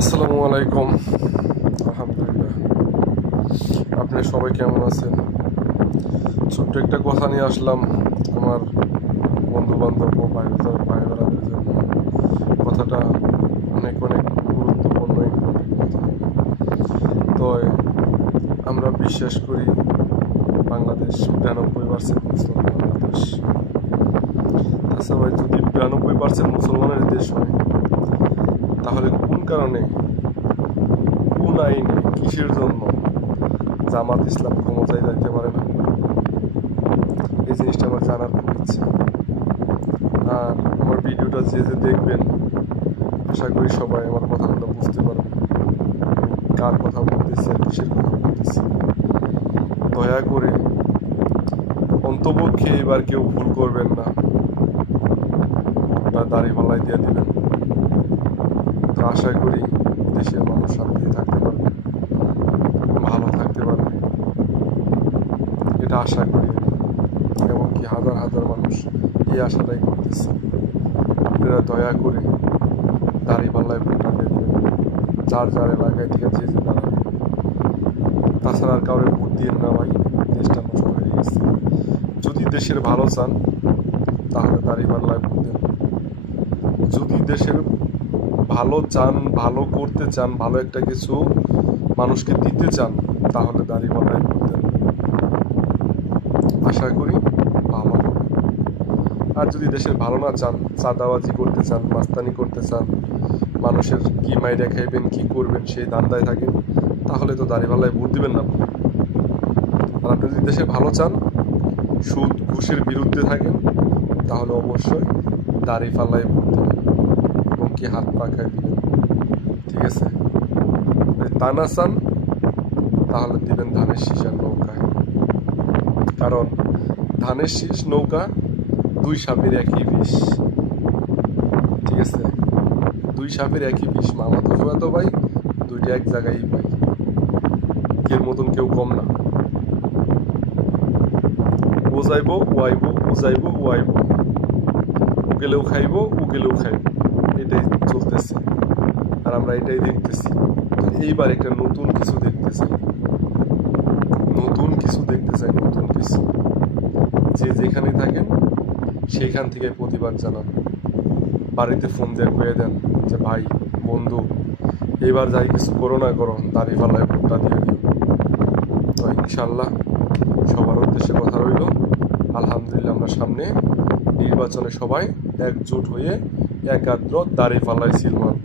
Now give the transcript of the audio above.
আসসালামু আলাইকুম। আলহামদুলিল্লাহ। আপনি সবাই কেমন আছেন? ছোট্ট একটা কথা নিয়ে আসলাম আমার বন্ধু বান্ধব ও ভাই বেড়াদের জন্য। কথাটা অনেক অনেক গুরুত্বপূর্ণ ইম্পর্টেন্ট কথা। তো আমরা বিশ্বাস করি বাংলাদেশ 92% মুসলমান বাংলাদেশ। তাছাড়া ভাই, যদি 92% মুসলমানের দেশ হয়, তাহলে কোন কারণে, কোন আইনে, কিসের জন্য জামাত ইসলাম ক্ষমতায় যাইতে পারে না? এই জিনিসটা আমার জানার খুব ইচ্ছা। আর আমার ভিডিওটা যে যে দেখবেন, আশা করি সবাই আমার কথাগুলো বুঝতে পারবেন কার কথা বলতেছি আর কিসের কথা বলতেছি। দয়া করে অন্তপক্ষে এবার কেউ ভুল করবেন না, বা দাড়িপাল্লায় দিয়ে দিবেন। তো আশা করি দেশের মানুষ শান্তি থাকতে পারবে, ভালো থাকতে পারবে, এটা আশা করি। এমনকি হাজার হাজার মানুষ এই আশাটাই করতেছে। আপনারা দয়া করে দাড়িপাল্লায় ভোটটা দিয়ে দেবেন, যার যার এলাকায় থেকে যে যে দাঁড়াবে। তাছাড়া আর কাউরে ভোট দিয়ে না ভাই, দেশটা নষ্ট হয়ে গেছে। যদি দেশের ভালো চান তাহলে দাড়িপাল্লায় ভোট দেন। যদি দেশের ভালো চান, ভালো করতে চান, ভালো একটা কিছু মানুষকে দিতে চান, তাহলে দাড়িপাল্লায় ভোট দেন। আশা করি ভালো হবে। আর যদি দেশের ভালো না চান, চাঁদাবাজি করতে চান, মাস্তানি করতে চান, মানুষের কি মাইরা খাইবেন, কি করবেন সেই ধান্দায় থাকেন, তাহলে তো দাড়িপাল্লায় ভোট দিবেন না। আর আপনি যদি দেশে ভালো চান, সুদ ঘুষের বিরুদ্ধে থাকেন, তাহলে অবশ্যই দাড়িপাল্লায় ভোট দেবেন এবং কি হাত পা খাই দিবেন। ঠিক আছে? যদি তা না চান, তাহলে দিবেন ধানের শীষের নৌকায়। কারণ ধানের শীষ নৌকা দুই সাপের একই বিষ। ঠিক আছে? দুই সাপের একই বিষ। মামা তো ফুয়াতো ভাই, দুইটা এক জায়গায় পাই। এর মতন কেউ কম না। ও যাইব ও আইব, ও যাইব ও আইব, ও গেলেও খাইব, ও গেলেও খাইব, এটাই চলতেছে। আর আমরা এটাই দেখতেছি। এইবার একটা নতুন কিছু দেখতে চাই, নতুন কিছু দেখতে চাই, নতুন কিছু। যে যেখানে থাকেন সেইখান থেকে প্রতিবাদ জানান। বাড়িতে ফোন দিয়ে কয়ে দেন যে ভাই, বন্ধু, এবার যাই কিছু করো না করো, দাড়িপাল্লায় ভোটটা দিয়ে দিও। তো ইনশাল্লাহ সবার উদ্দেশ্যে কথা রইল। আলহামদুলিল্লাহ, আমরা সামনে নির্বাচনে সবাই একজোট হয়ে একাত্র দাড়িপাল্লায় সিল মারব।